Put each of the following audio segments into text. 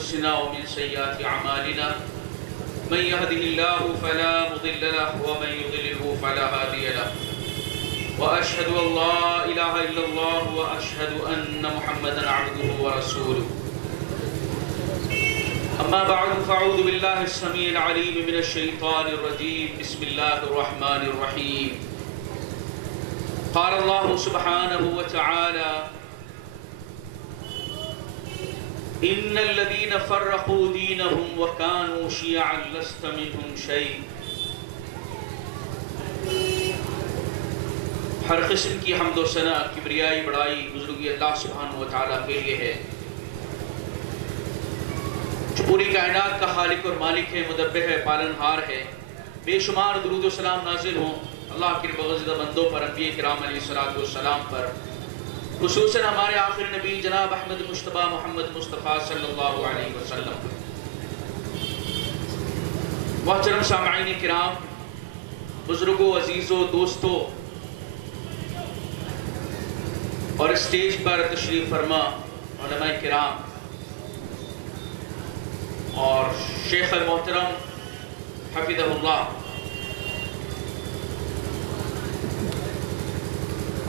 أنفسنا ومن سيئات أعمالنا من يهده الله فلا مضل له ومن يضلله فلا هادي له وأشهد أن لا إله إلا الله وأشهد أن محمدا عبده ورسوله أما بعد فأعوذ بالله السميع العليم من الشيطان الرجيم بسم الله الرحمن الرحيم قال الله سبحانه وتعالى إن الذين فرقوا دينهم وكانوا شيعا لست منهم شيء. ہر قسم کی حمد و ثنا کبریائی بڑائی بزرگی اللہ سبحانہ و تعالیٰ کے لیے ہے جو پوری کائنات کا خالق اور مالک ہے، مدبر ہے، پالنہار ہے. بے شمار درود و سلام نازل ہوں اللہ کے بغضدہ بندوں پر، انبیاء کرام علیہ السلام پر، خصوصاً ہمارے آخر نبی جناب احمد مصطفیٰ محمد مصطفیٰ صلی اللہ علیہ وسلم. محترم سامعین کرام، بزرگوں، عزیزوں، دوستوں اور اسٹیج پر تشریف فرما علماء کرام اور شیخ محترم حفظہ اللہ،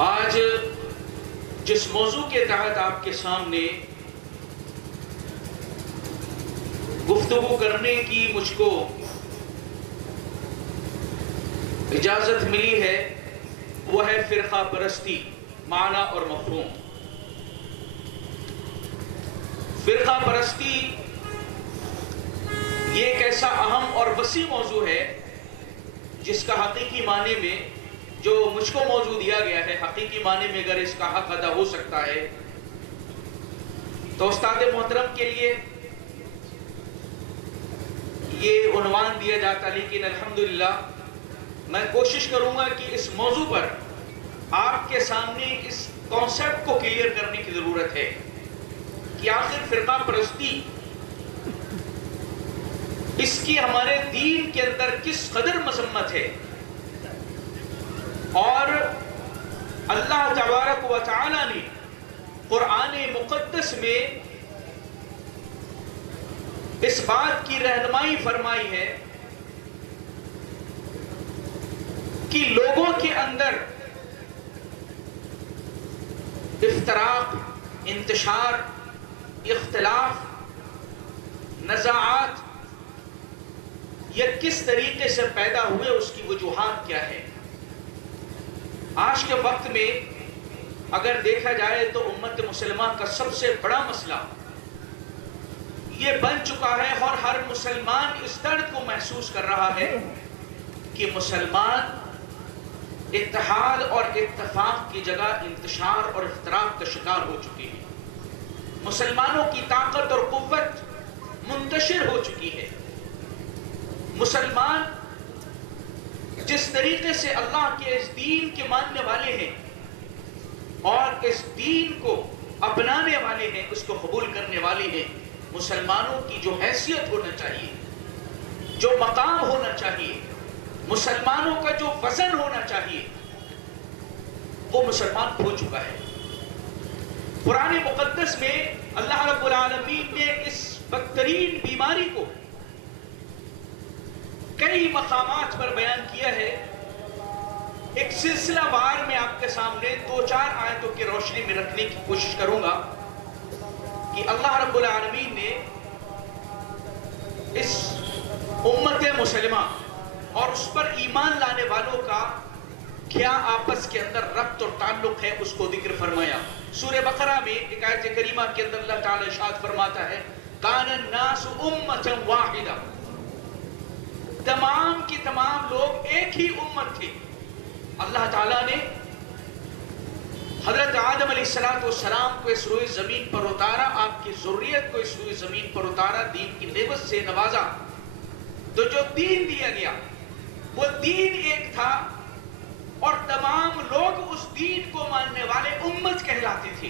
آج جس موضوع کے تحت آپ کے سامنے گفتگو کرنے کی مجھ کو اجازت ملی ہے وہ ہے فرقہ پرستی، معنی اور مفہوم. فرقہ پرستی یہ ایک ایسا اہم اور وسیع موضوع ہے جس کا حقیقی معنی میں جو مجھ کو موضوع دیا گیا ہے، حقیقی معنی میں اگر اس کا حق ادا ہو سکتا ہے تو استاد محترم کے لیے یہ عنوان دیا جاتا. لیکن الحمدللہ میں کوشش کروں گا کہ اس موضوع پر آپ کے سامنے اس کانسیپٹ کو کلیئر کرنے کی ضرورت ہے کہ آخر فرقہ پرستی اس کی ہمارے دین کے اندر کس قدر مذمت ہے، اور اللہ تبارک و تعالی نے قرآن مقدس میں اس بات کی رہنمائی فرمائی ہے کہ لوگوں کے اندر افتراق، انتشار، اختلاف، نزاعات یہ کس طریقے سے پیدا ہوئے، اس کی وجوہات کیا ہے. آج کے وقت میں اگر دیکھا جائے تو امت مسلمہ کا سب سے بڑا مسئلہ یہ بن چکا ہے اور ہر مسلمان اس درد کو محسوس کر رہا ہے کہ مسلمان اتحاد اور اتفاق کی جگہ انتشار اور افتراق کا شکار ہو چکی ہے. مسلمانوں کی طاقت اور قوت منتشر ہو چکی ہے. مسلمان جس طریقے سے اللہ کے اس دین کے ماننے والے ہیں اور اس دین کو اپنانے والے ہیں، اس کو قبول کرنے والے ہیں، مسلمانوں کی جو حیثیت ہونا چاہیے، جو مقام ہونا چاہیے، مسلمانوں کا جو وزن ہونا چاہیے، وہ مسلمان کھو چکا ہے. قرآن مقدس میں اللہ رب العالمین نے اس بدترین بیماری کو کئی مقامات پر بیان کیا ہے. ایک سلسلہ وار میں آپ کے سامنے 2-4 آیتوں کی روشنی میں رکھنے کی کوشش کروں گا کہ اللہ رب العالمین نے اس امت مسلمہ اور اس پر ایمان لانے والوں کا کیا آپس کے اندر ربط اور تعلق ہے اس کو ذکر فرمایا. سورہ بقرہ میں ایک آیت کریمہ کے اندر اللہ تعالی ارشاد فرماتا ہے کان الناس امۃ واحدہ، تمام کی تمام لوگ ایک ہی امت تھے. اللہ تعالیٰ نے حضرت آدم علیہ السلام کو اس روئے زمین پر اتارا، آپ کی ذریت کو اس روئے زمین پر اتارا، دین کی نعمت سے نوازا. تو جو دین دیا گیا وہ دین ایک تھا اور تمام لوگ اس دین کو ماننے والے امت کہلاتے تھے.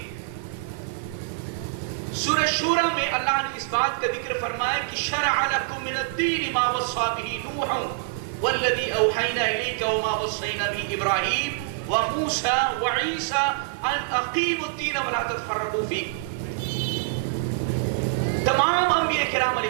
سورہ شورى میں اللہ نے اس بات کا ذکر فرمایا کہ شرع لکم من الدین ما وصى به نوح والذی اوحینا الیک وما وصینا به ابراہیم وموسیٰ وعیسیٰ ان اقیموا الدین ولا تتفرقوا فیہ. تمام انبیاء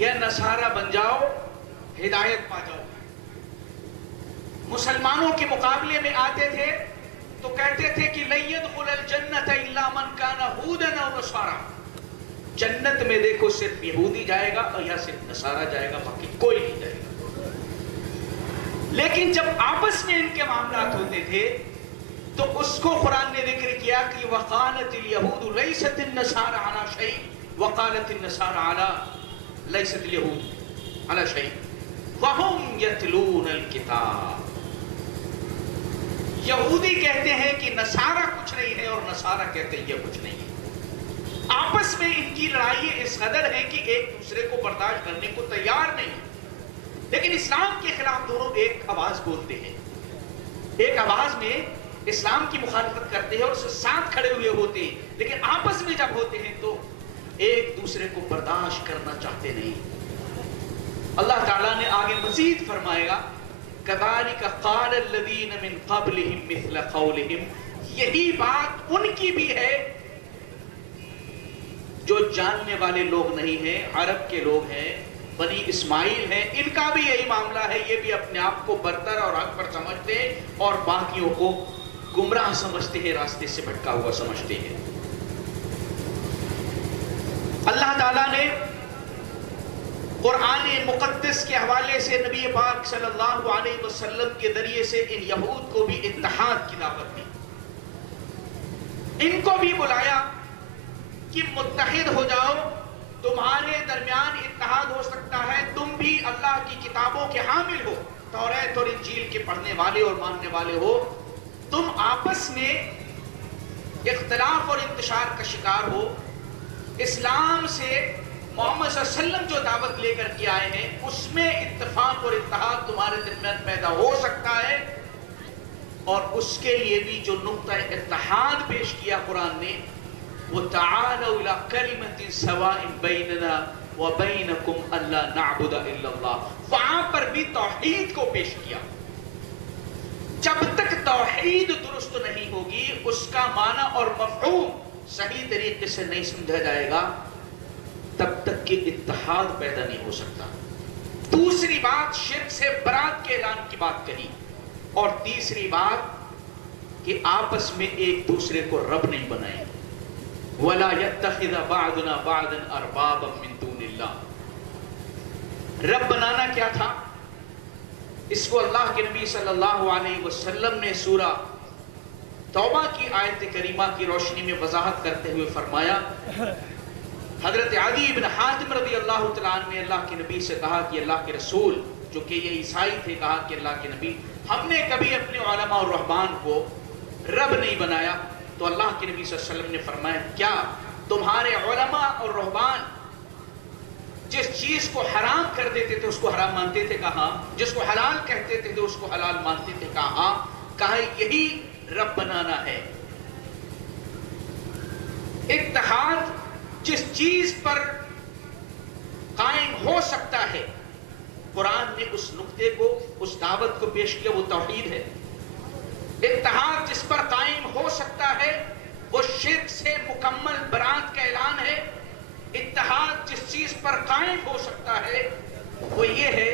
یا نصارہ بن جاؤ ہدایت پا جاؤ. مسلمانوں کے مقابلے میں آتے تھے تو کہتے تھے کہ لن يدخل الجنة الا من كان هودا او نصارا. جنت میں دیکھو صرف یہودی جائے گا اور یا صرف نصارہ جائے گا، باقی کوئی نہیں جائے گا. لیکن جب آپس میں ان کے معاملات ہوتے تھے تو اس کو قرآن نے ذکر کیا کہ وقالت اليهود ليست النصارى على شيء وقالت النصارى على ليست اليهود على شيء وهم يتلون الكتاب. یہودی کہتے ہیں کہ نصارہ کچھ نہیں ہے اور نصارہ کہتے ہیں یہ کچھ نہیں ہے. آپس میں ان کی لڑائی اس قدر ہے کہ ایک دوسرے کو برداشت کرنے کو تیار نہیں. لیکن اسلام کے خلاف دونوں ایک آواز بولتے ہیں، ایک آواز میں اسلام کی مخالفت کرتے ہیں اور اس کے ساتھ کھڑے ہوئے ہوتے ہیں، لیکن آپس میں جب ہوتے ہیں تو ایک دوسرے کو برداشت کرنا چاہتے نہیں. اللہ تعالیٰ نے آگے مزید فرمائے گا كَذَلِكَ قَالَ الَّذِينَ مِن قَبْلِهِمْ مِثْلَ قَوْلِهِمْ. یہی بات ان کی بھی ہے جو جاننے والے لوگ نہیں ہیں، عرب کے لوگ ہیں، بنی اسماعیل ہیں، ان کا بھی یہی معاملہ ہے. یہ بھی اپنے آپ کو برتر اور حق پر سمجھتے ہیں اور باقیوں کو گمراہ سمجھتے ہیں، راستے سے بھٹکا ہوا سمجھتے ہیں. اللہ تعالیٰ نے قرآن مقدس کے حوالے سے نبی پاک صلی اللہ علیہ وسلم کے ذریعے سے ان یہود کو بھی اتحاد کی دعوت دی. ان کو بھی بلایا کہ متحد ہو جاؤ، تمہارے درمیان اتحاد ہو سکتا ہے، تم بھی اللہ کی کتابوں کے حامل ہو، توریت اور انجیل کے پڑھنے والے اور ماننے والے ہو. تم آپس میں اختلاف اور انتشار کا شکار ہو. اسلام سے محمد صلی اللہ علیہ وسلم جو دعوت لے کر کے آئے ہیں اس میں اتفاق اور اتحاد تمہارے درمیان پیدا ہو سکتا ہے. اور اس کے لیے بھی جو نقطہ اتحاد پیش کیا قرآن نے، وہ تعالوا الى کلمۃ سواء بیننا وبینکم الا نعبد الا اللہ. وہاں پر بھی توحید کو پیش کیا. جب تک توحید درست نہیں ہوگی، اس کا معنی اور مفہوم صحیح طریقے سے نہیں سمجھا جائے گا، تب تک کہ اتحاد پیدا نہیں ہو سکتا. دوسری بات شرک سے برات کے اعلان کی بات کہی، اور تیسری بات کہ آپس میں ایک دوسرے کو رب نہیں بنائیں. وَلَا يَتَّخِذَ بَعْضُنَا بَعْضًا أَرْبَابًا مِّن دُونِ اللَّهِ. رب بنانا کیا تھا؟ اس کو اللہ کے نبی صلی اللہ علیہ وسلم نے سورہ توبہ کی آیت کریمہ کی روشنی میں وضاحت کرتے ہوئے فرمایا. حضرت عدی بن حاتم رضی اللہ تعالیٰ عنہ نے اللہ کے نبی سے کہا کہ اللہ کے رسول، جو کہ یہ عیسائی تھے، کہا کہ اللہ کے نبی، ہم نے کبھی اپنے علماء اور رہبان کو رب نہیں بنایا. تو اللہ کے نبی صلی اللہ علیہ وسلم نے فرمایا، کیا تمہارے علماء اور رہبان جس چیز کو حرام کر دیتے تھے اس کو حرام مانتے تھے؟ کہا. جس کو حلال کہتے تھے اس کو حلال مانتے تھے؟ کہا. کہا یہی رب بنانا ہے. اتحاد جس چیز پر قائم ہو سکتا ہے، قرآن نے اس نقطے کو، اس دعوت کو پیش کیا، وہ توحید ہے. اتحاد جس پر قائم ہو سکتا ہے وہ شرک سے مکمل برات کا اعلان ہے. اتحاد جس چیز پر قائم ہو سکتا ہے وہ یہ ہے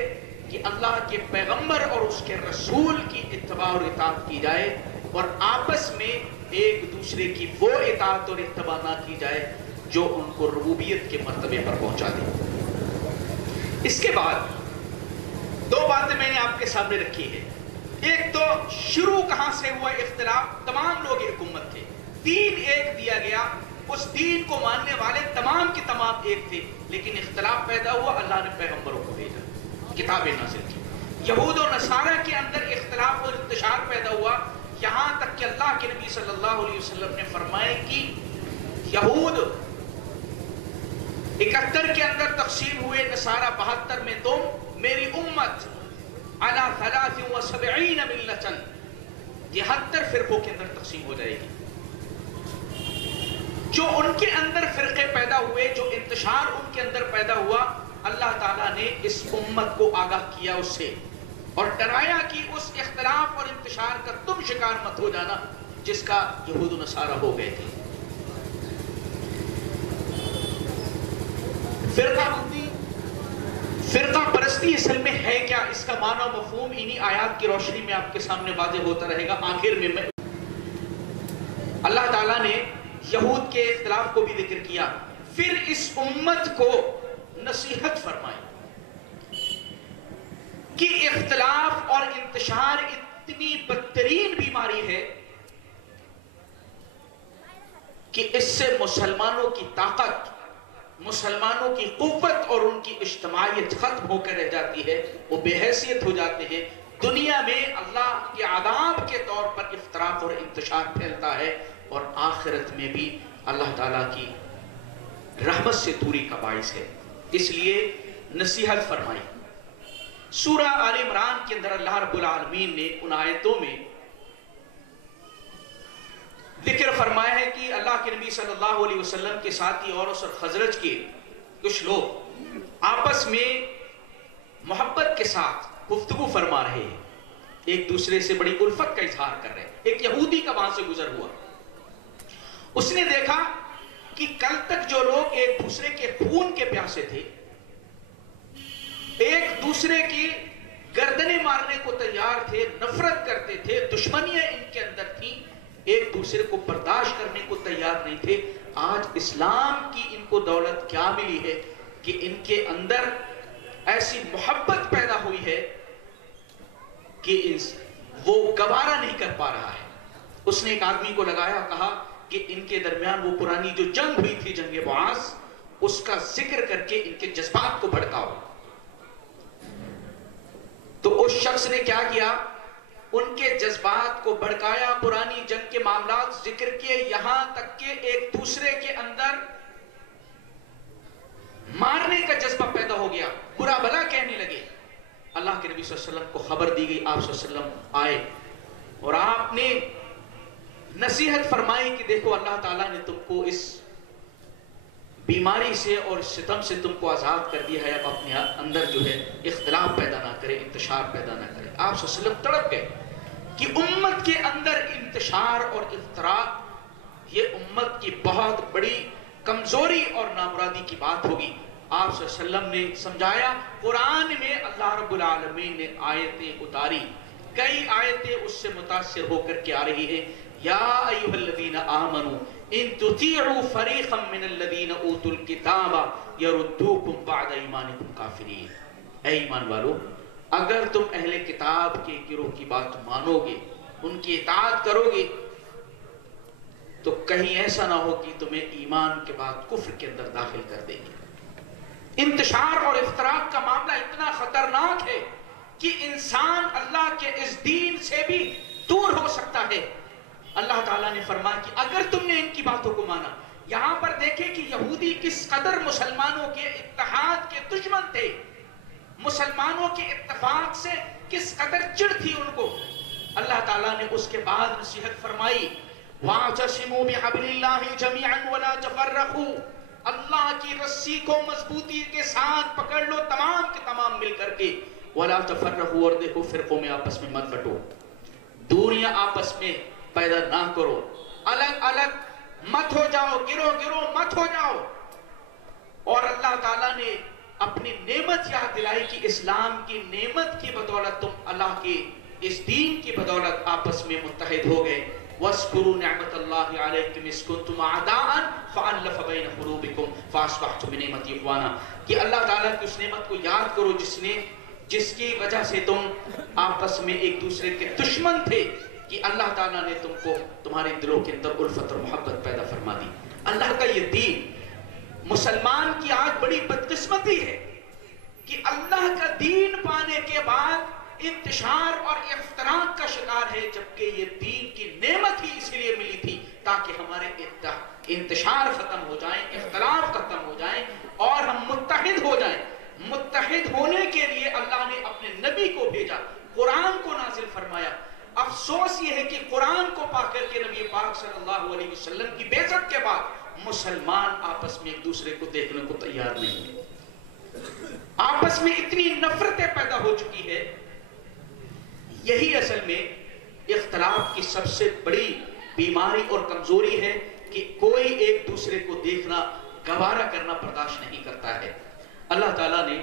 کہ اللہ کے پیغمبر اور اس کے رسول کی اتباع اور اطاعت کی جائے، اور آپس میں ایک دوسرے کی وہ اطاعت اور اتباع نہ کی جائے جو ان کو ربوبیت کے مرتبے پر پہنچا دے. اس کے بعد دو باتیں میں نے آپ کے سامنے رکھی ہے. ایک تو شروع کہاں سے ہوا اختلاف؟ تمام لوگ ایک امت تھے، دین ایک دیا گیا، اس دین کو ماننے والے تمام کے تمام ایک تھے، لیکن اختلاف پیدا ہوا. اللہ نے پیغمبروں کو بھیجا، کتابیں نازل کی. یہود و نصارہ کے اندر اختلاف اور انتشار پیدا ہوا، یہاں تک کہ اللہ کے نبی صلی اللہ علیہ وسلم نے فرمایا کہ یہود 71 کے اندر تقسیم ہوئے، نصارہ 72 میں. تم میری امت علی 73 ملتاً 73 فرقوں کے اندر تقسیم ہو جائے گی. جو ان کے اندر فرقے پیدا ہوئے، جو انتشار ان کے اندر پیدا ہوا، اللہ تعالیٰ نے اس امت کو آگاہ کیا اس سے اور ڈرایا کہ اس اختلاف اور انتشار کا تم شکار مت ہو جانا جس کا یہود و نصارہ ہو گئے تھے. فرقہ بندی دوستی اصل میں ہے کیا، اس کا معنی و مفہوم انہی آیات کی روشنی میں آپ کے سامنے واضح ہوتا رہے گا۔ آخر میں اللہ تعالیٰ نے یہود کے اختلاف کو بھی ذکر کیا، پھر اس امت کو نصیحت فرمائی کہ اختلاف اور انتشار اتنی بدترین بیماری ہے کہ اس سے مسلمانوں کی طاقت، مسلمانوں کی قوت اور ان کی اجتماعیت ختم ہو کر رہ جاتی ہے، وہ بے حیثیت ہو جاتے ہیں۔ دنیا میں اللہ کے عذاب کے طور پر افتراق اور انتشار پھیلتا ہے، اور آخرت میں بھی اللہ تعالیٰ کی رحمت سے دوری کا باعث ہے۔ اس لیے نصیحت فرمائی۔ سورہ آل عمران کے اندر اللہ رب العالمین نے ان آیتوں میں ذکر فرمایا ہے کہ اللہ کے نبی صلی اللہ علیہ وسلم کے ساتھی اوس اور خزرج کے کچھ لوگ آپس میں محبت کے ساتھ گفتگو فرما رہے ہیں، ایک دوسرے سے بڑی الفت کا اظہار کر رہے ہیں۔ ایک یہودی کا وہاں سے گزر ہوا، اس نے دیکھا کہ کل تک جو لوگ ایک دوسرے کے خون کے پیاسے تھے، ایک دوسرے کی گردنیں مارنے کو تیار تھے، نفرت کرتے تھے، دشمنیاں ان کے اندر تھیں، ایک دوسرے کو برداشت کرنے کو تیار نہیں تھے، آج اسلام کی ان کو دولت کیا ملی ہے کہ ان کے اندر ایسی محبت پیدا ہوئی ہے کہ وہ گوارا نہیں کر پا رہا ہے۔ اس نے ایک آدمی کو لگایا، کہا کہ ان کے درمیان وہ پرانی جو جنگ ہوئی تھی، جنگ بعاث، اس کا ذکر کر کے ان کے جذبات کو بھڑکاؤ۔ تو اس شخص نے کیا کیا؟ ان کے جذبات کو بھڑکایا، پرانی جنگ کے معاملات ذکر کیے، یہاں تک کہ ایک دوسرے کے اندر مارنے کا جذبہ پیدا ہو گیا، برا بھلا کہنے لگے۔ اللہ کے نبی صلی اللہ علیہ وسلم کو خبر دی گئی، آپ صلی اللہ علیہ وسلم آئے اور آپ نے نصیحت فرمائی کہ دیکھو اللہ تعالیٰ نے تم کو اس بیماری سے اور ستم سے تم کو آزاد کر دیا ہے، اب اپنے اندر جو ہے اختلاف پیدا نہ کرے، انتشار پیدا نہ کرے۔ آپ صلی اللہ علیہ وسلم تڑپ گئے کہ امت کے اندر انتشار اور افتراق یہ امت کی بہت بڑی کمزوری اور نامرادی کی بات ہوگی۔ آپ صلی اللہ علیہ وسلم نے سمجھایا، قرآن میں اللہ رب العالمین نے آیتیں اتاری، کئی آیتیں اس سے متاثر ہو کر کے آ رہی ہیں۔ یا ایھا الذین آمنوا ان تطیعوا فریقا من الذین اوتوا الکتاب یردوکم بعد ایمانکم کافرین۔ اے ایمان والو، اگر تم اہل کتاب کے گروہ کی بات مانو گے، ان کی اطاعت کرو گے، تو کہیں ایسا نہ ہو کہ تمہیں ایمان کے بعد کفر کے اندر داخل کر دیں گے۔ انتشار اور افتراق کا معاملہ اتنا خطرناک ہے کہ انسان اللہ کے اس دین سے بھی دور ہو سکتا ہے۔ اللہ تعالیٰ نے فرمایا کہ اگر تم نے ان کی باتوں کو مانا، یہاں پر دیکھیں کہ یہودی کس قدر مسلمانوں کے اتحاد کے دشمن تھے، مسلمانوں کے اتفاق سے کس قدر چڑ تھی ان کو۔ اللہ تعالیٰ نے اس کے بعد نصیحت فرمائی، وَاعْتَصِمُوا بِحَبْلِ اللَّهِ جَمِيعًا وَلَا تَفَرَّقُوا، اللہ کی رسی کو مضبوطی کے ساتھ پکڑ لو تمام کے تمام مل کر کے، وَلَا تَفَرَّقُوا، اور دیکھو فرقوں میں آپس میں مت بٹو، دوریاں آپس میں پیدا نہ کرو، الگ الگ مت ہو جاؤ، گروہ گروہ مت ہو جاؤ۔ اور اللہ تعالیٰ نے اپنی نعمت یاد دلائی کہ اسلام کی نعمت کی بدولت تم اللہ کے اس دین کی بدولت آپس میں متحد ہو گئے۔ وَاذْكُرُوا نِعْمَةَ اللَّهِ عَلَيْكُمْ إِذْ كُنْتُمْ أَعْدَاءً فَأَلَّفَ بَيْنَ قُلُوبِكُمْ فَأَصْبَحْتُمْ بِنِعْمَتِهِ إِخْوَانًا، کہ اللہ تعالیٰ کی اس نعمت کو یاد کرو جس کی وجہ سے تم آپس میں ایک دوسرے کے دشمن تھے، کہ اللہ تعالیٰ نے تم کو تمہارے دلوں کے اندر الفت اور محبت پیدا فرما دی۔ اللہ کا یہ دین، مسلمان کی آج بڑی بدقسمتی ہے کہ اللہ کا دین پانے کے بعد انتشار اور افتراق کا شکار ہے، جبکہ یہ دین کی نعمت ہی اس لیے ملی تھی تاکہ ہمارے انتشار ختم ہو جائیں، اختلاف ختم ہو جائیں اور ہم متحد ہو جائیں۔ متحد ہونے کے لیے اللہ نے اپنے نبی کو بھیجا، قرآن کو نازل فرمایا۔ افسوس یہ ہے کہ قرآن کو پا کر کے نبی پاک صلی اللہ علیہ وسلم کی بعثت کے بعد مسلمان آپس میں ایک دوسرے کو دیکھنے کو تیار نہیں ہے، آپس میں اتنی نفرتیں پیدا ہو چکی ہے۔ یہی اصل میں اختلاف کی سب سے بڑی بیماری اور کمزوری ہے کہ کوئی ایک دوسرے کو دیکھنا، گوارا کرنا برداشت نہیں کرتا ہے۔ اللہ تعالیٰ نے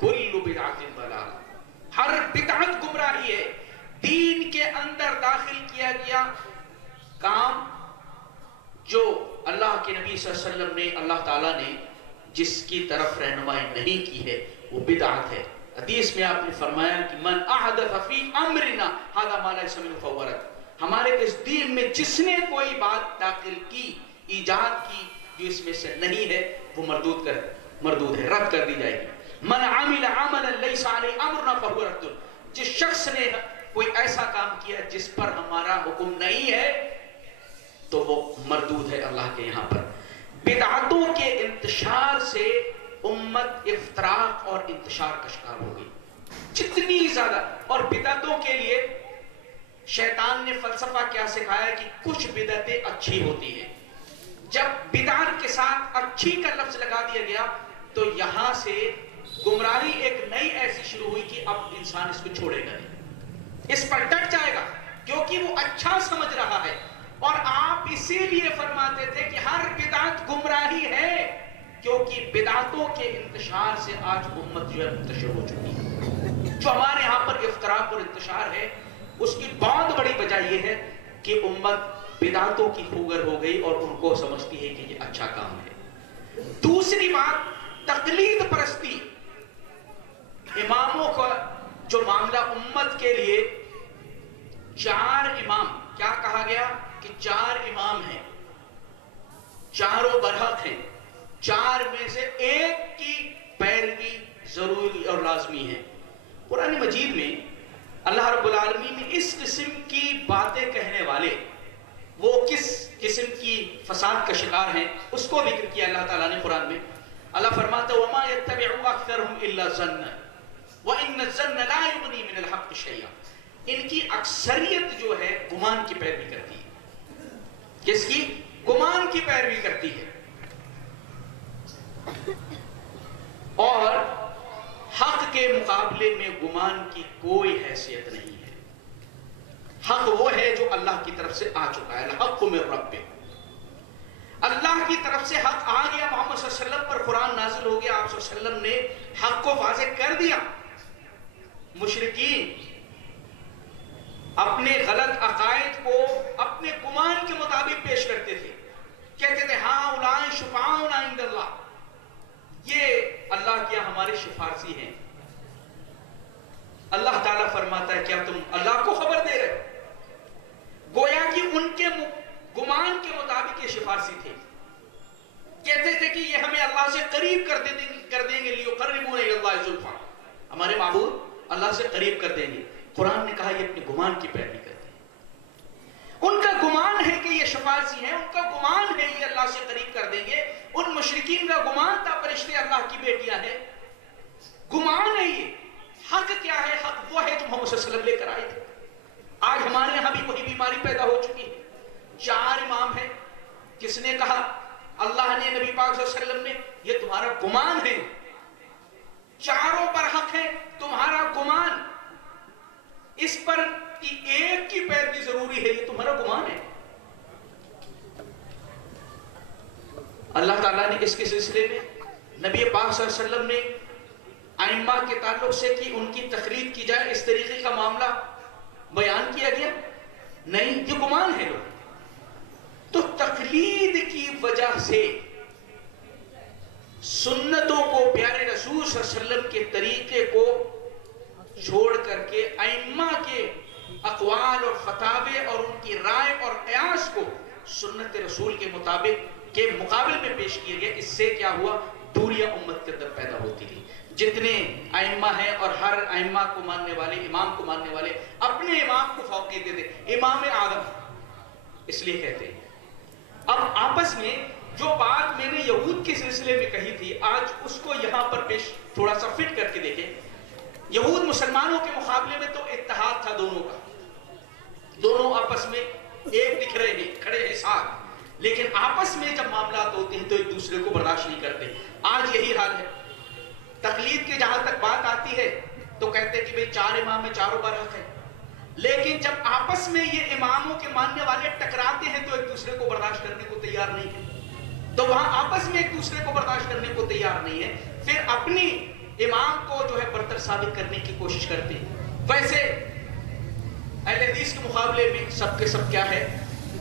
کل بدعت ضلالہ، ہر بدعت گمراہی ہے۔ دین کے اندر داخل کیا گیا کام جو اللہ کے نبی صلی اللہ علیہ وسلم نے، اللہ تعالیٰ نے جس کی طرف رہنمائی نہیں کی ہے وہ بدعت ہے۔ حدیث میں آپ نے فرمایا کہ من احدث فی امرنا ھذا ما لیس منہ فہو رد، ہمارے اس دین میں جس نے کوئی بات داخل کی، ایجاد کی جو اس میں سے نہیں ہے، وہ مردود ہے، رد کر دی جائے گی۔ من عمل عملا لیس علیہ امرنا فہو رد، جس شخص نے کوئی ایسا کام کیا جس پر ہمارا حکم نہیں ہے تو وہ مردود ہے اللہ کے یہاں پر۔ بدعتوں کے انتشار سے امت افتراق اور انتشار کا شکار ہو گئی جتنی زیادہ۔ اور بدعتوں کے لیے شیطان نے فلسفہ کیا سکھایا کہ کچھ بدعتیں اچھی ہوتی ہیں۔ جب بدعت کے ساتھ اچھی کا لفظ لگا دیا گیا تو یہاں سے گمراہی ایک نئی ایسی شروع ہوئی کہ اب انسان اس کو چھوڑے گا نہیں، اس پر ڈٹ جائے گا کیونکہ وہ اچھا سمجھ رہا ہے۔ اور آپ اسی لیے فرماتے تھے کہ ہر بدعت گمراہی ہے، کیونکہ بدعتوں کے انتشار سے آج امت جو ہے منتشر ہو چکی ہے۔ جو ہمارے ہاں پر افتراق اور انتشار ہے اس کی بہت بڑی وجہ یہ ہے کہ امت بدعتوں کی خوگر ہو گئی اور ان کو سمجھتی ہے کہ یہ اچھا کام ہے۔ دوسری بات تقلید پرستی، اماموں کا جو معاملہ امت کے لیے، 4 امام، کیا کہا گیا کہ 4 امام ہیں، چاروں برحق ہیں، 4 میں سے ایک کی پیروی ضروری اور لازمی ہے۔ قرآن مجید میں اللہ رب العالمین نے اس قسم کی باتیں کہنے والے، وہ کس قسم کی فساد کا شکار ہیں، اس کو ذکر کیا اللہ تعالیٰ نے قرآن میں۔ اللہ فرماتا ہے وَمَا يَتَّبِعُ أَكْثَرُهُمْ إِلَّا الظَّنَّ وَإِنَّ الظَّنَّ لَا يُغْنِي مِنَ الْحَقِّ شَيْئًا، ان کی اکثریت جو ہے گمان کی پیروی کرتی ہے۔ کس کی؟ گمان کی پیروی کرتی ہے، اور حق کے مقابلے میں گمان کی کوئی حیثیت نہیں ہے۔ حق وہ ہے جو اللہ کی طرف سے آ چکا ہے، الحق من ربک، اللہ کی طرف سے حق آ گیا، محمد صلی اللہ علیہ وسلم پر قرآن نازل ہو گیا، آپ صلی اللہ علیہ وسلم نے حق کو واضح کر دیا۔ مشرکین اپنے غلط عقائد کو اپنے گمان کے مطابق پیش کرتے تھے، کہتے تھے ہاں اولئک شفعاؤنا عند اللہ، یہ اللہ کیا ہمارے شفارسی ہیں۔ اللہ تعالیٰ فرماتا ہے کیا تم اللہ کو خبر دے رہے؟ گویا کہ ان کے گمان کے مطابق یہ شفارسی تھے، کہتے تھے کہ یہ ہمیں اللہ سے قریب کر دیں گے، لیقربونا الی اللہ زلفیٰ، ہمارے معبود اللہ سے قریب کر دیں گے۔ قرآن نے کہا یہ اپنے گمان کی پیروی کرتے ہیں، ان کا گمان ہے کہ یہ شفاعتی ہیں، ان کا گمان ہے یہ اللہ سے قریب کر دیں گے۔ ان مشرکین کا گمان تھا فرشتے اللہ کی بیٹیاں ہیں، گمان ہے یہ۔ حق کیا ہے؟ حق وہ ہے جو محمد صلی اللہ علیہ وسلم لے کر آئے تھے۔ آج ہمارے یہاں بھی وہی بیماری پیدا ہو چکی ہے، 4 امام ہیں، کس نے کہا؟ اللہ نے، نبی پاک صلی اللہ علیہ وسلم نے، یہ تمہارا گمان ہے، چاروں پر حق ہے، تمہارا گمان، اس پر کہ ایک کی پیروی ضروری ہے، یہ تمہارا گمان ہے۔ اللہ تعالیٰ نے اس کے سلسلے میں نبی پاک صلی اللہ علیہ وسلم نے ائمہ کے تعلق سے کہ ان کی تقلید کی جائے، اس طریقے کا معاملہ بیان کیا گیا؟ نہیں، یہ گمان ہے لوگ۔ تو تقلید کی وجہ سے سنتوں کو، پیارے رسول صلی اللہ علیہ وسلم کے طریقے کو چھوڑ کر کے ائمہ کے اقوال اور فتاوے اور ان کی رائے اور قیاس کو سنت رسول کے مطابق کے مقابل میں پیش کیا گیا۔ اس سے کیا ہوا؟ دوریاں امت کے اندر پیدا ہوتی گئی۔ جتنے ائمہ ہیں اور ہر ائمہ کو ماننے والے، امام کو ماننے والے، اپنے امام کو فوقیت دیتے، امام اعظم اس لیے کہتے ہیں۔ اب آپس میں جو بات میں نے یہود کے سلسلے میں کہی تھی، آج اس کو یہاں پر پیش تھوڑا سا فٹ کر کے دیکھیں۔ یہود مسلمانوں کے مقابلے میں تو اتحاد تھا دونوں کا، دونوں آپس میں ایک دکھ رہے ہیں، کھڑے ہیں ساتھ، لیکن آپس میں جب معاملات ہوتے ہیں تو ایک دوسرے کو برداشت نہیں کرتے۔ آج یہی حال ہے۔ تقلید کی جہاں تک بات آتی ہے تو کہتے ہیں کہ بھئی 4 امام ہیں، چاروں برحق ہیں، لیکن جب آپس میں یہ اماموں کے ماننے والے ٹکراتے ہیں تو ایک دوسرے کو برداشت کرنے کو تیار نہیں ہے۔ تو وہاں آپس میں ایک دوسرے کو برداشت کرنے کو تیار نہیں ہے، پھر اپنی امام کو جو ہے برتر ثابت کرنے کی کوشش کرتے ہیں۔ ویسے اہل حدیث کے مقابلے میں سب کے سب کیا ہے،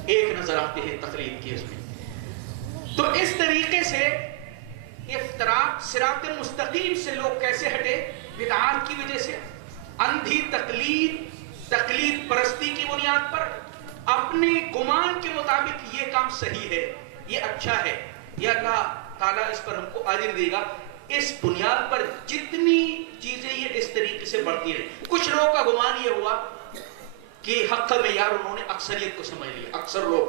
ایک نظر آتے ہیں تقلید کی اس میں۔ تو اس طریقے سے افتراق صراط مستقیم سے لوگ کیسے ہٹے؟ بدعات کی وجہ سے، اندھی تقلید پرستی کی بنیاد پر، اپنے گمان کے مطابق یہ کام صحیح ہے، یہ اچھا ہے، یہ اللہ تعالیٰ اس پر ہم کو اجر دے گا، اس بنیاد پر جتنی چیزیں یہ اس طریقے سے بڑھتی رہی۔ کچھ لوگوں کا گمان یہ ہوا کہ حق میں یار انہوں نے اکثریت کو سمجھ لیا، اکثر لوگ،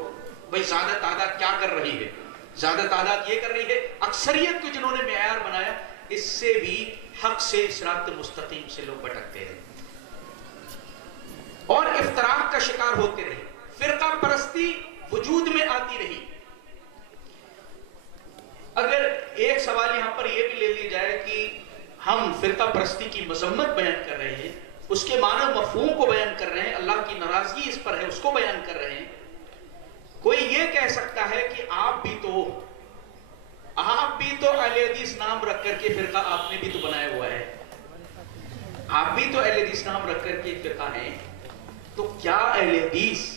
بھئی زیادہ تعداد کیا کر رہی ہے، زیادہ تعداد یہ کر رہی ہے، اکثریت کو جنہوں نے معیار بنایا، اس سے بھی حق سے صراط مستقیم سے لوگ بھٹکتے ہیں اور افتراق کا شکار ہوتے رہے، فرقہ پرستی وجود میں آتی رہی۔ اگر ایک سوال یہاں پر یہ بھی لے لیا جائے کہ ہم فرقہ پرستی کی مذمت بیان کر رہے ہیں، اس کے معنی مفہوم کو بیان کر رہے ہیں، اللہ کی ناراضگی اس پر ہے اس کو بیان کر رہے ہیں، کوئی یہ کہہ سکتا ہے کہ آپ بھی تو اہل حدیث نام رکھ کر کے فرقہ آپ نے بھی تو بنایا ہوا ہے، آپ بھی تو اہل حدیث نام رکھ کر کے ایک فرقہ ہیں، تو کیا اہل حدیث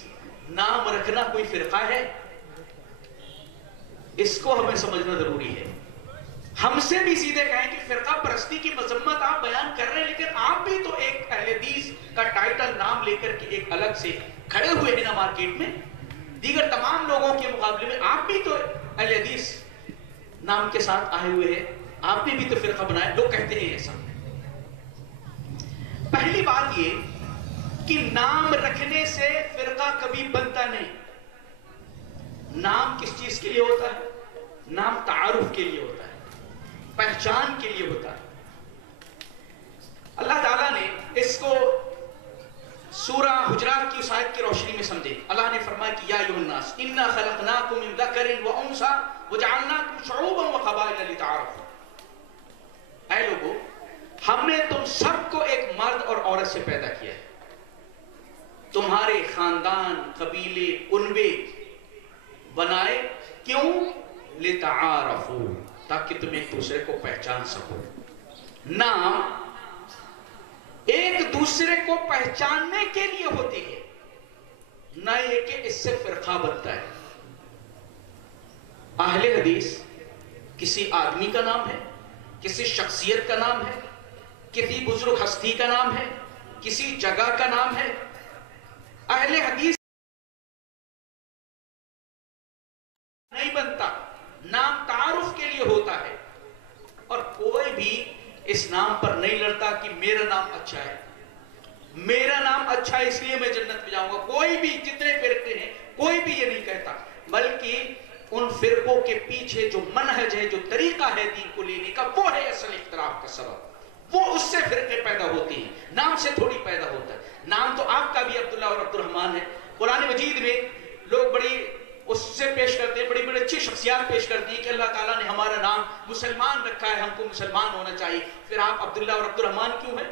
نام رکھنا کوئی فرقہ ہے؟ اس کو ہمیں سمجھنا ضروری ہے۔ ہم سے بھی سیدھے کہیں کہ فرقہ پرستی کی مذمت آپ بیان کر رہے ہیں، لیکن آپ بھی تو ایک اہل حدیث کا ٹائٹل نام لے کر کے ایک الگ سے کھڑے ہوئے ہیں نا مارکیٹ میں، دیگر تمام لوگوں کے مقابلے میں آپ بھی تو اہل حدیث نام کے ساتھ آئے ہوئے ہیں، آپ نے بھی تو فرقہ بنایا، لوگ کہتے ہیں ایسا۔ پہلی بات یہ کہ نام رکھنے سے فرقہ کبھی بنتا نہیں۔ نام کس چیز کے لیے ہوتا ہے؟ نام تعارف کے لیے ہوتا ہے، پہچان کے لیے ہوتا ہے۔ اللہ تعالیٰ نے اس کو سورہ حجرات کی اس آیت کی روشنی میں سمجھے۔ اللہ نے فرمایا کہ یا ایھا الناس انا خلقناکم من ذکر وانثی وجعلناکم شعوبا وقبائل لتعارفوا۔ اے لوگو، ہم نے تم سب کو ایک مرد اور عورت سے پیدا کیا ہے، تمہارے خاندان، قبیلے، کنبے بنائے، کیوں؟ لتعارفوا، تاکہ تم ایک دوسرے کو پہچان سکو۔ نام ایک دوسرے کو پہچاننے کے لیے ہوتی ہے، نہ یہ کہ اس سے فرقہ بنتا ہے۔ اہل حدیث کسی آدمی کا نام ہے، کسی شخصیت کا نام ہے، کسی بزرگ ہستی کا نام ہے، کسی جگہ کا نام ہے۔ اہل حدیث نہیں بنتا، نام تعارف کے لیے ہوتا ہے، اور کوئی بھی اس نام پر نہیں لڑتا کہ میرا نام اچھا ہے، میرا نام اچھا ہے اس لیے میں جنت میں جاؤں گا۔ کوئی بھی، جتنے فرقے ہیں، کوئی بھی یہ نہیں کہتا، بلکہ ان فرقوں کے پیچھے جو منہج ہے، جو طریقہ ہے دین کو لینے کا، وہ ہے اصل اختلاف کا سبب۔ وہ اس سے فرقے پیدا ہوتی ہیں، نام سے تھوڑی پیدا ہوتا ہے۔ نام تو آپ کا بھی عبداللہ اور عبد الرحمن ہے۔ قرآن مجید میں لوگ بڑی اس سے پیش کرتے ہیں، بڑی بڑی اچھی شخصیات پیش کرتی ہیں کہ اللہ تعالیٰ نے ہمارا نام مسلمان رکھا ہے، ہم کو مسلمان ہونا چاہیے۔ پھر آپ عبداللہ اور عبد الرحمن کیوں ہیں؟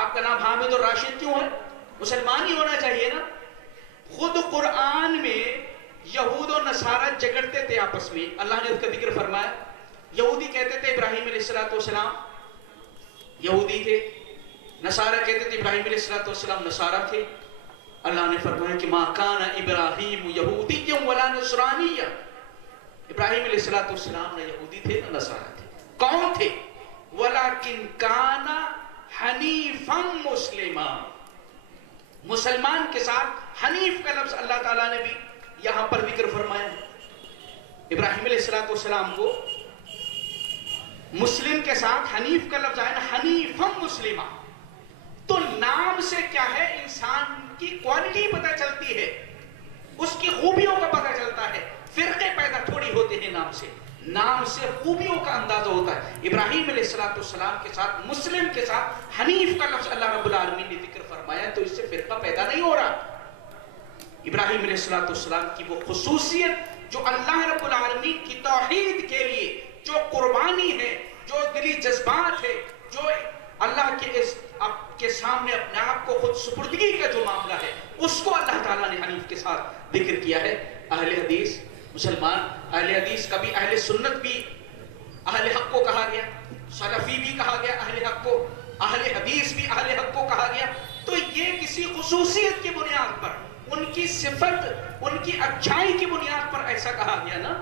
آپ کا نام حامد اور راشد کیوں ہے؟ مسلمان ہی ہونا چاہیے نا۔ خود قرآن میں یہود و نصارہ جگڑتے تھے آپس میں، اللہ نے اس کا ذکر فرمایا۔ یہودی کہتے تھے ابراہیم علیہ السلام یہودی تھے، نصارہ کہتے تھے ابراہیم علیہ السلام نصارہ تھے۔ اللہ نے فرمایا کہ ما کان ابراہیم یہودی ولا نصرانی، ابراہیم علیہ السلام نہ یہودی تھے نہ نصارہ تھے۔ کون تھے؟ ولکن کان حنیفا مسلما، مسلمان کے ساتھ حنیف کا لفظ اللہ تعالیٰ نے بھی یہاں پر ذکر فرمایا ہے۔ ابراہیم علیہ السلام کو مسلم کے ساتھ حنیف کا لفظ آیا نا، حنیفا مسلما۔ تو نام سے کیا ہے، انسان کی کوالٹی پتہ چلتی ہے، اس کی خوبیوں کا پتہ چلتا ہے۔ فرقے پیدا تھوڑی ہوتے ہیں نام سے، نام سے خوبیوں کا اندازہ ہوتا ہے۔ ابراہیم علیہ السلام کے ساتھ، مسلم کے ساتھ حنیف کا لفظ اللہ رب العالمین نے ذکر فرمایا، تو اس سے فرقہ پیدا نہیں ہو رہا۔ ابراہیم علیہ السلام کی وہ خصوصیت جو اللہ رب العالمین کی توحید کے لیے جو قربانی ہے، جو دلی جذبات ہے، جو اللہ کے سامنے اپنے آپ کو خود سپردگی کا جو معاملہ ہے، اس کو اللہ تعالیٰ نے حنیف کے ساتھ ذکر کیا ہے۔ اہل حدیث مسلمان اہل حدیث کبھی اہل سنت بھی اہل حق کو کہا گیا، سلفی بھی کہا گیا اہل حق کو، اہل حدیث بھی اہل حق کو کہا گیا. تو یہ کسی خصوصیت کی بنیاد پر، ان کی صفت، ان کی اچھائی کی بنیاد پر ایسا کہا گیا نا،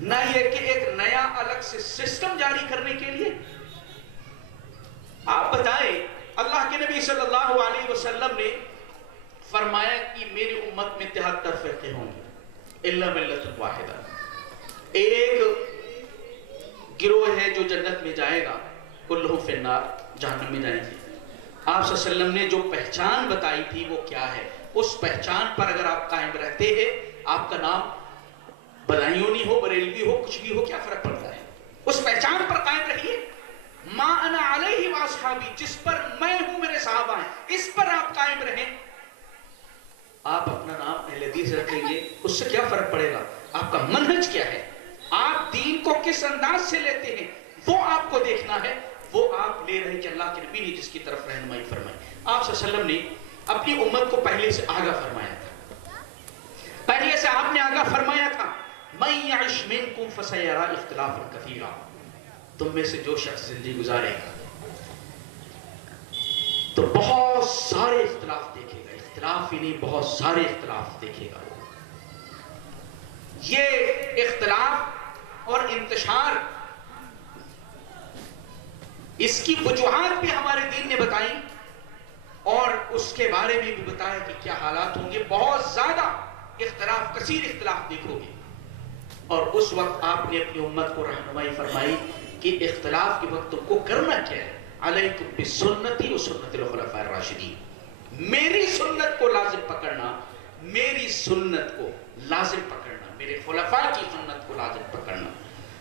نہ یہ کہ ایک نیا الگ سے سسٹم جاری کرنے کے لیے. آپ بتائیں اللہ کے نبی صلی اللہ علیہ وسلم نے فرمایا کہ میری امت میں 73 فرقے ہوں گے الا ملۃ واحدہ، ایک گروہ ہے جو جنت میں جائے گا، کلہم فی النار، جہنم میں جائیں گے. آپ صلی اللہ علیہ وسلم نے جو پہچان بتائی تھی وہ کیا ہے؟ اس پہچان پر اگر آپ قائم رہتے ہیں، آپ کا نام بدایونی ہو، بریلوی ہو، کچھ بھی ہو، کیا فرق پڑتا ہے؟ اس پہچان پر قائم رہیے. ما انا علیہ واصحابی، جس پر میں ہوں میرے صحابہ ہیں، اس پر آپ قائم رہیں. آپ اپنا نام اہل حدیث رکھ لیں گے، اس سے کیا فرق پڑے گا؟ آپ کا منہج کیا ہے، آپ دین کو کس انداز سے لیتے ہیں، وہ آپ کو دیکھنا ہے. وہ آپ لے رہے کہ اللہ کے نبی نے جس کی طرف رہنمائی فرمائی. آپ صلی اللہ علیہ وسلم نے اپنی امت کو پہلے سے آگاہ فرمایا تھا، پہلے سے آپ نے آگاہ فرمایا تھا مَن یعش منکم فسیری اختلافا کثیرا، تم میں سے جو شخص زندگی گزارے گا تو بہت سارے اختلاف دیکھے گا. اختلاف ہی نہیں، بہت سارے اختلاف دیکھے گا. یہ اختلاف اور انتشار، اس کی وجوہات بھی ہمارے دین نے بتائی اور اس کے بارے میں بھی بتایا کہ کیا حالات ہوں گے. بہت زیادہ اختلاف، کثیر اختلاف دیکھو گے. اور اس وقت آپ نے اپنی امت کو رہنمائی فرمائی کہ اختلاف کے وقت تم کو کرنا کیا ہے. علیکم بسنتی و سنت الخلفاء الراشدین، میری سنت کو لازم پکڑنا، میری سنت کو لازم پکڑنا، میرے خلفاء کی سنت کو لازم پکڑنا.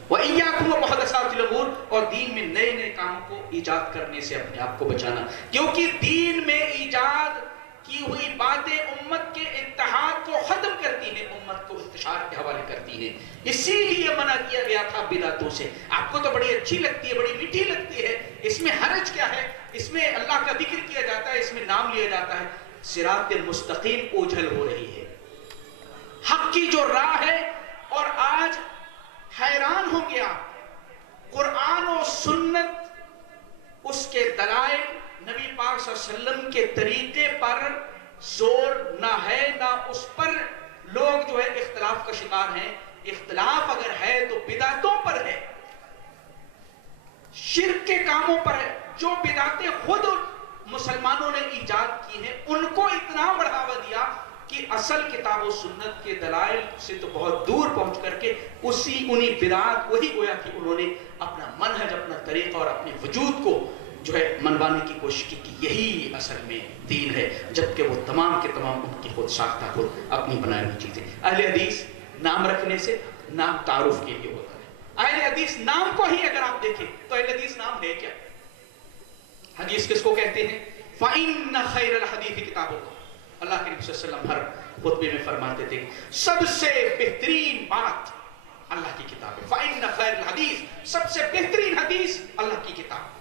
وَإِيَّاكُمْ وَمُحْدَثَاتِ الْأُمُورِ، اور دین میں نئے نئے کاموں کو ایجاد کرنے سے اپنے آپ کو بچانا، کیونکہ دین میں ایجاد کی ہوئی باتیں امت کے اتحاد کو ختم کرتی ہیں، امت کو انتشار کے حوالے کرتی ہیں. اسی لیے منع کیا گیا تھا بدعتوں سے. آپ کو تو بڑی اچھی لگتی ہے، بڑی میٹھی لگتی ہے، اس میں حرج کیا ہے، اس میں اللہ کا ذکر کیا جاتا ہے، اس میں نام لیا جاتا ہے. صراط المستقیم اوجھل ہو رہی ہے، حق کی جو راہ ہے. اور آج حیران ہو گیا، قرآن و سنت، اس کے دلائل، نبی پاک صلی اللہ علیہ وسلم کے طریقے پر زور نہ ہے، نہ اس پر لوگ جو ہے اختلاف کا شکار ہیں. اختلاف اگر ہے تو بدعتوں پر ہے، شرک کے کاموں پر ہے. جو بدعتیں خود مسلمانوں نے ایجاد کی ہیں ان کو اتنا بڑھاوا دیا کہ اصل کتاب و سنت کے دلائل سے تو بہت دور پہنچ کر کے انہی بدعات کو ہی گویا کہ انہوں نے اپنا منہج، اپنا طریقہ اور اپنے وجود کو جو ہے منوانے کی کوشش کی کہ یہی اصل میں دین ہے، جبکہ وہ تمام کے تمام ان کی خود ساختہ، خود اپنی بنائی ہوئی چیزیں. اہل حدیث نام رکھنے سے نام تعارف کے لیے ہوتا ہے. اہل حدیث نام کو ہی اگر آپ دیکھیں تو اہل حدیث نام ہے کیا؟ حدیث کس کو کہتے ہیں؟ فَإِنَّ خَيْرَ الْحَدِيثِ کتاب اللہ. اللہ کے نبی صلی اللہ علیہ وسلم ہر خطبے میں فرماتے تھے سب سے بہترین بات اللہ کی کتاب ہے. فَإِنَّ خَيْرَ الْحَدِيثِ، سب سے بہترین حدیث اللہ کی کتاب.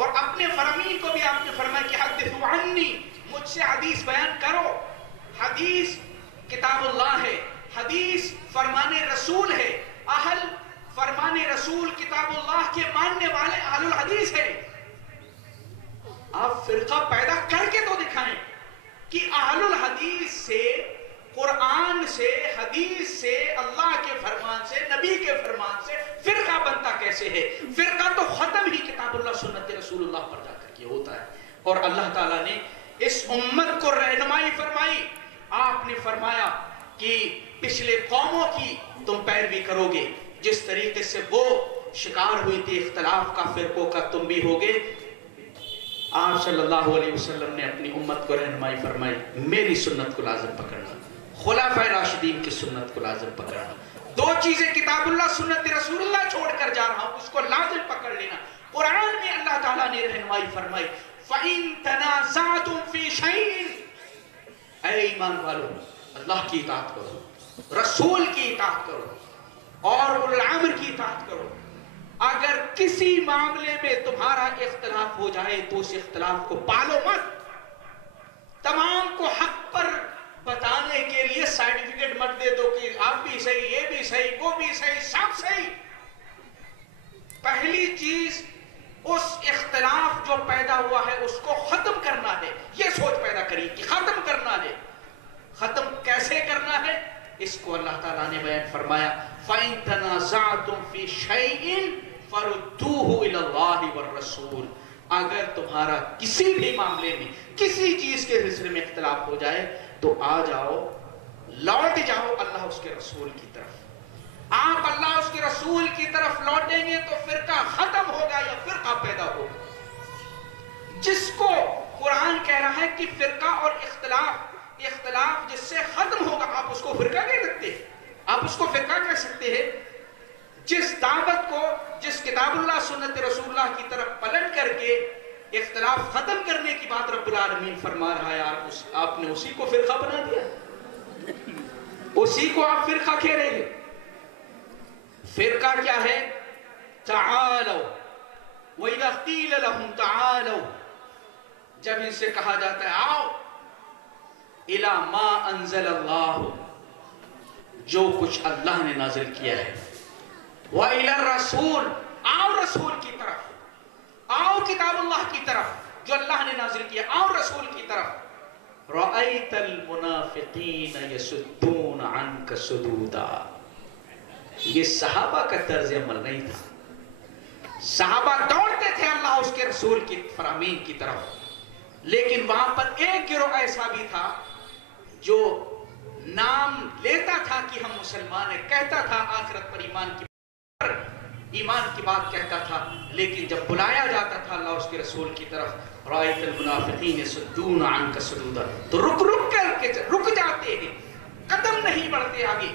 اور اپنے فرامین کو بھی آپ نے فرمایا کہ حدثوا عنی، مجھ سے حدیث بیان کرو. حدیث کتاب اللہ ہے، حدیث فرمان رسول ہے. اہل فرمان رسول کتاب اللہ کے ماننے والے اہل الحدیث ہے. آپ فرقہ پیدا کر کے تو دکھائیں کہ اہل الحدیث سے، قرآن سے، حدیث سے، اللہ کے فرمان سے، نبی کے فرمان سے فرقہ بنتا کیسے ہے. فرقہ تو ختم ہی کتاب اللہ سنت رسول اللہ پر جا کر کے ہوتا ہے. اور اللہ تعالیٰ نے اس امت کو رہنمائی فرمائی. آپ نے فرمایا کہ پچھلے قوموں کی تم پیروی کرو گے، جس طریقے سے وہ شکار ہوئی تھی اختلاف کا، فرقوں کا، تم بھی ہوگے. آپ صلی اللہ علیہ وسلم نے اپنی امت کو رہنمائی فرمائی میری سنت کو لازم پکڑنا، خلفائے راشدین کی سنت کو لازم پکڑنا. دو چیزیں کتاب اللہ سنت رسول اللہ چھوڑ کر جا رہا ہوں، اس کو لازم پکڑ لینا. قرآن میں اللہ تعالیٰ نے رہنمائی فرمائی فَإِن تَنَازَعْتُمْ فِي شَيْءٍ، اے ایمان والو اللہ کی اطاعت کرو، رسول کی اطاعت کرو اور اولو الامر کی اطاعت کرو. اگر کسی معاملے میں تمہارا اختلاف ہو جائے تو اس اختلاف کو پالو مت، تمام کو حق پر بتانے کے لیے سرٹیفکیٹ مت دے دو کہ آپ بھی صحیح، یہ بھی صحیح، وہ بھی صحیح، سب صحیح۔ پہلی چیز اس اختلاف جو پیدا ہوا ہے اس کو ختم کرنا ہے، یہ سوچ پیدا کری کہ ختم کرنا ہے۔ ختم کیسے کرنا ہے اس کو اللہ تعالیٰ نے بیان فرمایا، فَإِن تَنَازَعْتُمْ فِي شَيْءٍ فَرُدُّوهُ إِلَى اللَّهِ وَالرَّسُولِ، اگر تمہارا کسی بھی معاملے میں کسی چیز کے سلسلے میں اختلاف ہو جائے تو آ جاؤ، لوٹ جاؤ اللہ اس کے رسول کی طرف۔ آپ اللہ اس کے رسول کی طرف لوٹیں گے تو فرقہ ختم ہوگا یا فرقہ پیدا ہوگا۔ جس کو قرآن کہہ رہا ہے کہ فرقہ اور اختلاف جس سے ختم ہوگا، آپ اس کو فرقہ کہہ سکتے ہیں؟ آپ اس کو فرقہ کہہ سکتے ہیں؟ جس دعوت کو، جس کتاب اللہ سنت رسول اللہ کی طرف پلٹ کر کے اختلاف ختم کرنے کی بات رب العالمین فرما رہا ہے، آپ نے اسی کو فرقہ بنا دیا، اسی کو آپ فرقہ کہہ رہے ہیں۔ فرقہ کیا ہے؟ تعالوا وَإِذَا قِيلَ لَهُمْ تَعَالَوْا، جب ان سے کہا جاتا ہے آؤ، إِلَى مَا أَنزَلَ اللَّهُ، جو کچھ اللہ نے نازل کیا ہے، وَإِلَى الرَّسُولِ، آؤ رسول کی طرف، آؤ کتاب اللہ کی طرف جو اللہ نے نازل کیا، آؤ رسول کی طرف، رَأَيْتَ الْمُنَافِقِينَ يَسُدُّونَ عَنْكَ سُدُودًا۔ یہ صحابہ کا طرز عمل نہیں تھا، صحابہ دوڑتے تھے اللہ اس کے رسول کی فرامین کی طرف، لیکن وہاں پر ایک گروہ ایسا بھی تھا جو نام لیتا تھا کہ ہم مسلمان ہیں، کہتا تھا آخرت پر ایمان کی بات کہتا تھا، لیکن جب بلایا جاتا تھا اللہ اس کے رسول کی طرف، رَأَيْتَ الْمُنَافِقِينَ يَصُدُّونَ عَنْكَ صُدُودًا، تو رک جاتے ہیں، قدم نہیں بڑھتے آگے۔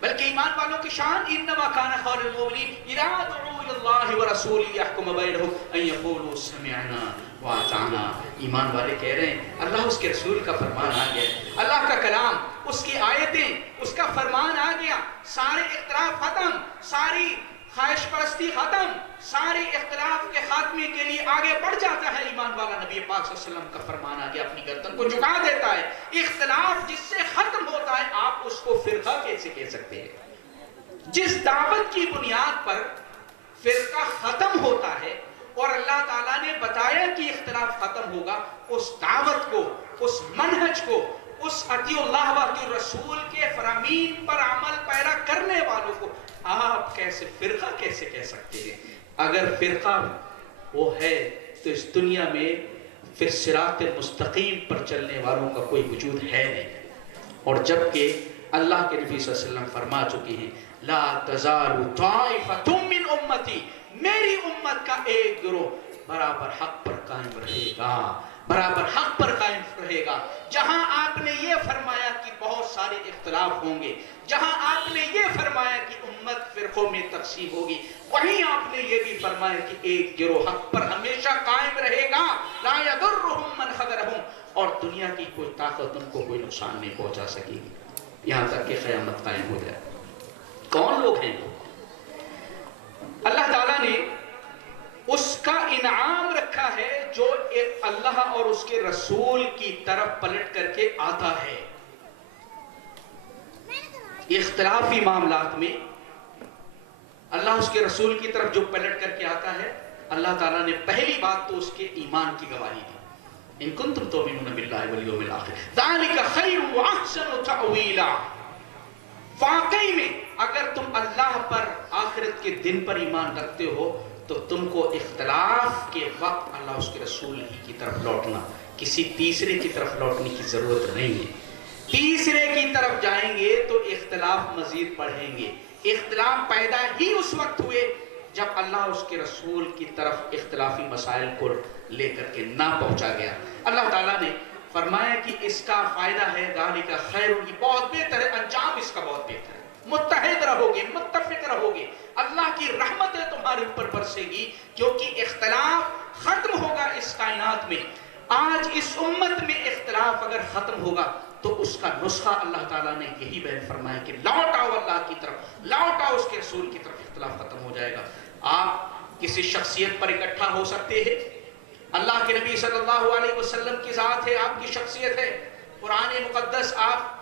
بلکہ ایمان والوں کی شان انما کان قول المؤمنین اذا دعوا الى اللہ ورسولہ یحکم بینہم ان یقولوا سمعنا واطعنا۔ ایمان والے کہہ رہے ہیں اللہ اس کے رسول کا فرمان آ گیا، اللہ کا کلام، اس کی آیتیں، اس کا فرمان آ گیا، سارے اختلاف ختم، ساری خواہش پرستی ختم، سارے اختلاف کے خاتمے کے لیے آگے بڑھ جاتا ہے ایمان والا۔ نبی پاک صلی اللہ علیہ وسلم کا فرمان آ گیا، اپنی گردن کو جھکا دیتا ہے۔ اختلاف جس سے ختم ہوتا ہے آپ اس کو فرقہ کیسے کہہ سکتے ہیں؟ جس دعوت کی بنیاد پر فرقہ ختم ہوتا ہے اور اللہ تعالیٰ نے بتایا کہ اختلاف ختم ہوگا، اس دعوت کو، اس منہج کو، اس اطیع اللہ و اطیع الرسول کے فرامین پر عمل پیرا کرنے والوں کو آپ کیسے فرقہ کیسے کہہ سکتے ہیں؟ اگر فرقہ وہ ہے تو اس دنیا میں پھر صراط مستقیم پر چلنے والوں کا کوئی وجود ہے نہیں۔ اور جبکہ اللہ کے نبی صلی اللہ علیہ وسلم فرما چکے ہیں لا تزال طائفۃ من امتی، میری امت کا ایک گروہ برابر حق پر قائم رہے گا، برابر حق پر قائم رہے گا۔ جہاں آپ نے یہ فرمایا کہ بہت سارے اختلاف ہوں گے، جہاں آپ نے یہ فرمایا کہ امت فرقوں میں تقسیم ہوگی، وہیں آپ نے یہ بھی فرمایا کہ ایک گروہ حق پر ہمیشہ قائم رہے گا، لا یضرهم من خذلهم، اور دنیا کی کوئی طاقت ان کو کوئی نقصان نہیں پہنچا سکے گی یہاں تک کہ قیامت قائم ہو جائے۔ کون لوگ ہیں؟ اللہ تعالیٰ نے اس کا انعام رکھا ہے جو اللہ اور اس کے رسول کی طرف پلٹ کر کے آتا ہے۔ اختلافی معاملات میں اللہ اس کے رسول کی طرف جو پلٹ کر کے آتا ہے، اللہ تعالیٰ نے پہلی بات تو اس کے ایمان کی گواہی دی، ان کنتم تؤمنون باللہ والیوم الآخر ذالک خیر واحسن تأویلا۔ واقعی میں اگر تم اللہ پر، آخرت کے دن پر ایمان رکھتے ہو تو تم کو اختلاف کے وقت اللہ اس کے رسول ہی کی طرف لوٹنا، کسی تیسرے کی طرف لوٹنے کی ضرورت نہیں ہے۔ تیسرے کی طرف جائیں گے تو اختلاف مزید بڑھیں گے۔ اختلاف پیدا ہی اس وقت ہوئے جب اللہ اس کے رسول کی طرف اختلافی مسائل کو لے کر کے نہ پہنچا گیا۔ اللہ تعالیٰ نے فرمایا کہ اس کا فائدہ ہے ذالک خیر، یہ بہت بہتر ہے، انجام اس کا بہت بہتر ہے، متحد رہو گے، متفق رہو گے، اللہ کی رحمتیں تمہارے اوپر برسے گی، کیونکہ اختلاف ختم ہوگا اس کائنات میں۔ آج اس امت میں اختلاف اگر ختم ہوگا تو اس کا نسخہ اللہ تعالیٰ نے یہی بیان فرمایا کہ لوٹ آؤ اللہ کی طرف، لوٹ آؤ اس کے رسول کی طرف، اختلاف ختم ہو جائے گا۔ آپ کسی شخصیت پر اکٹھا ہو سکتے ہیں، اللہ کے نبی صلی اللہ علیہ وسلم کی ذات ہے، آپ کی شخصیت ہے، قرآن مقدس آپ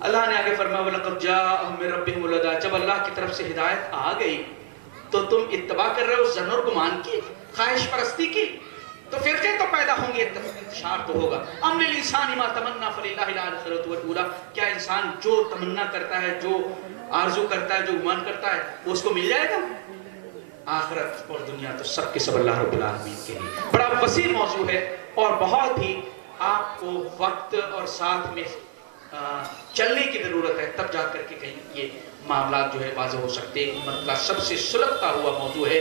اللہ نے آگے فرمایا وَلَقَدْ جَاءَهُم مِّن رَّبِّهِمُ الْهُدَىٰ، جب اللہ کی طرف سے ہدایت آ گئی تو تم اتباع کر رہے ہو ظن اور گمان کی، خواہش پرستی کی، تو فرقے تو پیدا ہوں گے، انتشار تو ہوگا۔ ام للانسان ما تمنا فللہ الآخرۃ والأولیٰ، کیا انسان جو تمنا کرتا ہے، جو آرزو کرتا ہے، جو گمان کرتا ہے، وہ اس کو مل جائے گا؟ آخرت اور دنیا تو سب کے سب اللہ رب العالمین کے لیے۔ بڑا وسیع موضوع ہے اور بہت ہی آپ کو وقت اور ساتھ میں چلنے کی ضرورت ہے، تب جا کر کے کہیں یہ معاملات جو ہے واضح ہو سکتے ہیں۔ امت کا سب سے سلگتا ہوا موضوع ہے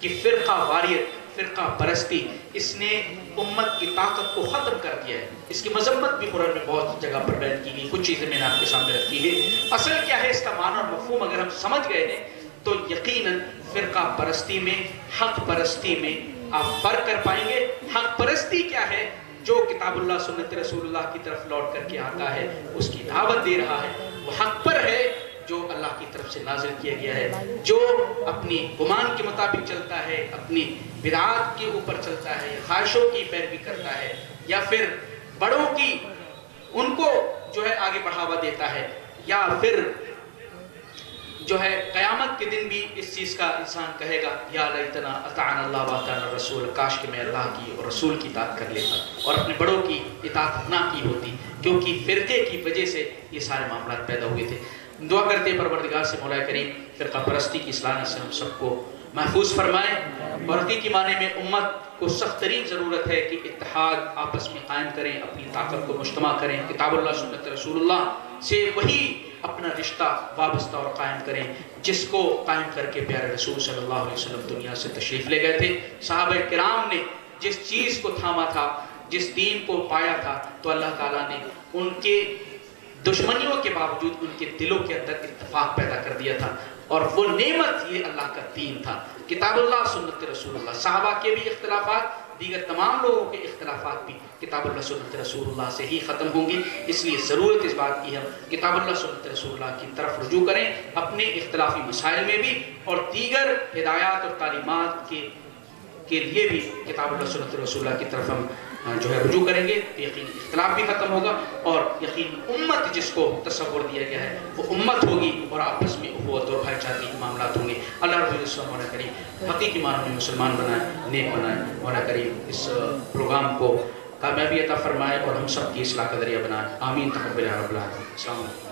کہ فرقہ واریت، فرقہ پرستی، اس نے امت کی طاقت کو ختم کر دیا ہے۔ اس کی مذمت بھی قرآن میں بہت جگہ پر بیان کی گئی، کچھ چیزیں میں نے آپ کے سامنے رکھی ہے۔ اصل کیا ہے اس کا معنی اور مفہوم اگر ہم سمجھ گئے ہیں تو یقیناً فرقہ پرستی میں، حق پرستی میں آپ فرق کر پائیں گے۔ حق پرستی کیا ہے؟ جو کتاب اللہ سنت رسول اللہ کی طرف لوٹ کر کے آتا ہے، اس کی دعوت دے رہا ہے، وہ حق پر ہے جو اللہ کی طرف سے نازل کیا گیا ہے۔ جو اپنی گمان کے مطابق چلتا ہے، اپنی بدعات کے اوپر چلتا ہے، خواہشوں کی پیروی کرتا ہے، یا پھر بڑوں کی ان کو جو ہے آگے بڑھاوا دیتا ہے، یا پھر جو ہے قیامت کے دن بھی اس چیز کا انسان کہے گا یا لیتنا اطعنا اللہ واطعنا الرسول، کاش کہ میں اللہ کی اور رسول کی اطاعت کر لیتا اور اپنے بڑوں کی اطاعت نہ کی ہوتی، کیونکہ فرقے کی وجہ سے یہ سارے معاملات پیدا ہوئے تھے۔ دعا کرتے ہیں پروردگار سے مولا کریم فرقہ پرستی کی اصلاح سے ہم سب کو محفوظ فرمائے، اور حقیقی معنی میں امت کو سخت ترین ضرورت ہے کہ اتحاد آپس میں قائم کریں، اپنی طاقت کو مجتمع کریں، کتاب اللہ سنت رسول اللہ سے وہی اپنا رشتہ وابستہ اور قائم کریں جس کو قائم کر کے پیارے رسول صلی اللہ علیہ وسلم دنیا سے تشریف لے گئے تھے۔ صحابہ کرام نے جس چیز کو تھاما تھا، جس دین کو پایا تھا، تو اللہ تعالیٰ نے ان کے دشمنیوں کے باوجود ان کے دلوں کے اندر اتفاق پیدا کر دیا تھا، اور وہ نعمت یہ اللہ کا دین تھا، کتاب اللہ سنت رسول اللہ۔ صحابہ کے بھی اختلافات، دیگر تمام لوگوں کے اختلافات بھی کتاب اللہ سنت رسول اللہ سے ہی ختم ہوں گی۔ اس لیے ضرورت اس بات کی ہے کتاب اللہ سنت رسول اللہ کی طرف رجوع کریں، اپنے اختلافی مسائل میں بھی، اور دیگر ہدایات اور تعلیمات کے لیے بھی کتاب اللہ سنت رسول اللہ کی طرف ہم جو ہے رجوع کریں گے، یقین اختلاف بھی ختم ہوگا، اور یقین امت جس کو تصور دیا گیا ہے وہ امت ہوگی، اور آپس میں اخوت اور بھائی چارگی کے معاملات ہوں گے۔ اللہ رب العزت مولا کریم حقیقی معنوں میں مسلمان بنائے، نیک بنائے، مولا کریم اس پروگرام کو کامیابی عطا فرمائے اور ہم سب کی اصلاح کا ذریعہ بنائے، آمین تقبل یا رب العالمین۔ السلام علیکم۔